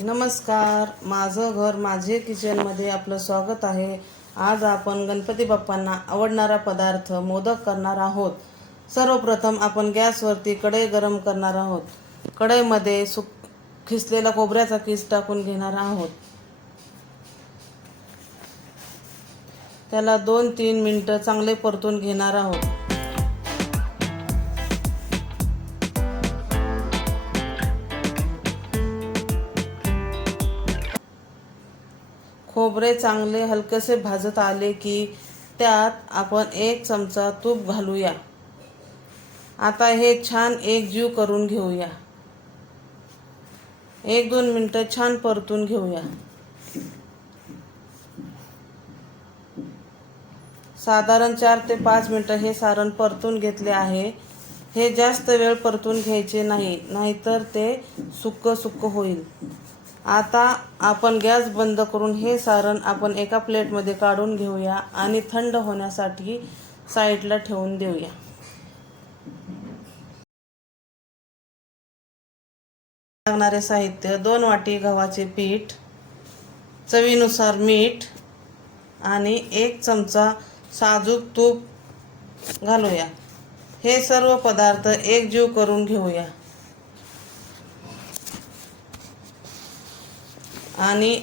नमस्कार. माझं घर माझे किचनमध्ये आपलं स्वागत आहे. आज आपण गणपती बाप्पांना आवडणारा पदार्थ मोदक करणार आहोत. सर्वप्रथम आपण गॅसवरती कढई गरम करणार आहोत. कढईमध्ये सुक खिसलेला खोबऱ्याचा किस टाकून घेणार आहोत. त्याला दोन तीन मिनटं चांगले परतून घेणार आहोत. खोबरे चांगले हलकेसे भाजत आले की त्यात आपण एक चमचा तूप घालूया. आता हे छान एकजीव करून घेऊया. एक दोन मिनटं छान परतून घेऊया. साधारण चार ते पाच मिनटं हे सारण परतून घेतले आहे. हे जास्त वेळ परतून घ्यायचे नाही नाहीतर ते सुक्क सुक्क होईल. आता आपण गॅस बंद करून हे सारण आपण एका प्लेटमध्ये काढून घेऊया आणि थंड होण्यासाठी साईडला ठेवून देऊया. लागणारे साहित्य दोन वाटी गव्हाचे पीठ चवीनुसार मीठ आणि एक चमचा साजूक तूप घालूया. हे सर्व पदार्थ एकजीव करून घेऊया. आणि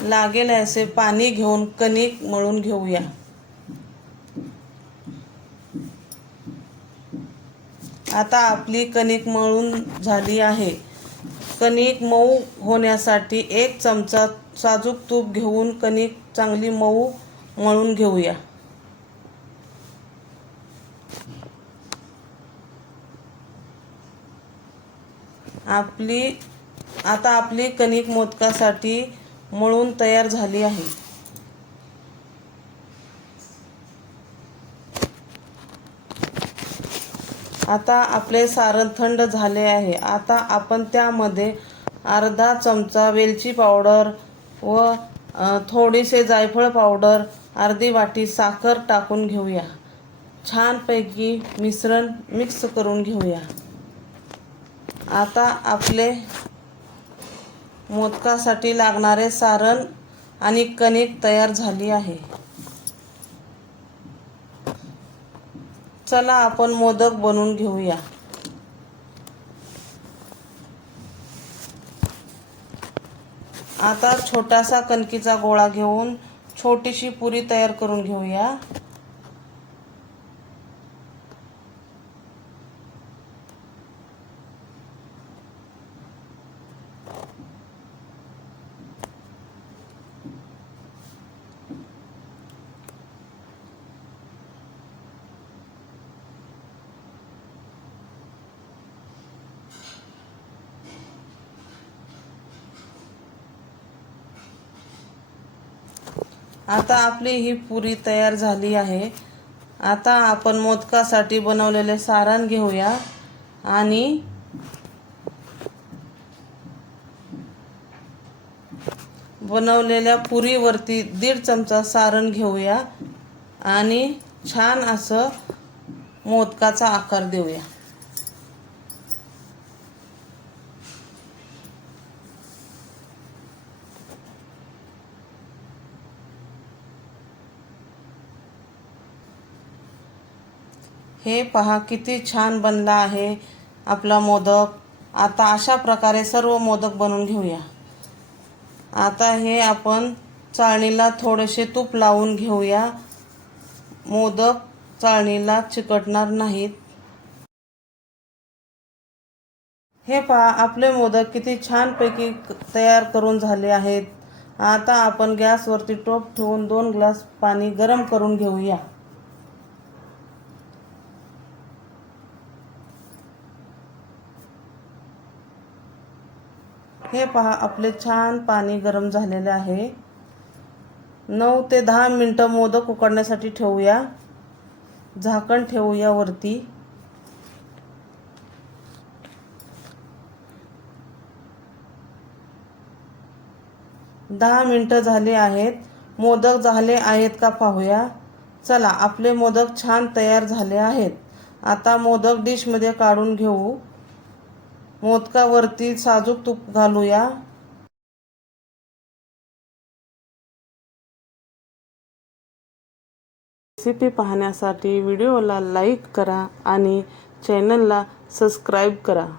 लागेल असे पाणी घेऊन कणिक मळून घेऊया. आता आपली कणिक मळून झाली आहे. कणिक मऊ होण्यासाठी एक चमचा साजूक तूप घेऊन कणिक चांगली मऊ मळून घेऊया. आपली आता आपली कणिक मोदकासाठी मळून तयार झाली आहे. आता आपले सारण थंड झाले आहे. आता आपण त्यामध्ये अर्धा चमचा वेलची पावडर व थोडेसे जायफळ पावडर अर्धी वाटी साखर टाकून घेऊया. छानपैकी मिश्रण मिक्स करून घेऊया. आता आपले मोदकासाठी लागणारे सारण आणि कणिक तयार झाली आहे. चला आपण मोदक बनवून घेऊया. आता छोटासा कणकीचा गोळा घेऊन छोटीशी पुरी तयार करून घेऊया. आता आपली ही पुरी तयार झाली आहे. आता आपण मोदकासाठी बनवलेले सारण घेऊया आणि बनवलेल्या पुरीवरती दीड चमचा सारण घेऊया आणि छान असं मोदकाचा आकार देऊया. हे पहा किती छान बनला आहे आपला मोदक. आता अशा प्रकारे सर्व मोदक बनवून घेऊया. आता हे आपण चाळणीला थोडेसे तूप लावून घेऊया. मोदक चाळणीला चिकटणार नाहीत. हे पहा आपले मोदक किती छानपैकी तयार करून झाले आहेत. आता आपण गॅसवरती टोप ठेवून दोन ग्लास पाणी गरम करून घेऊया. हे पहा आपले छान पाणी गरम झालेले आहे. नऊ ते दहा मिनटं मोदक उकडण्यासाठी ठेवूया. झाकण ठेवूया वरती. दहा मिनटं झाली आहेत. मोदक झाले आहेत का पाहूया. चला आपले मोदक छान तयार झाले आहेत. आता मोदक डिशमध्ये काढून घेऊ. मोदकावरती साजूक तूप घालूया. रेसिपी पाहण्यासाठी व्हिडिओला लाईक करा आणि चॅनलला सबस्क्राईब करा.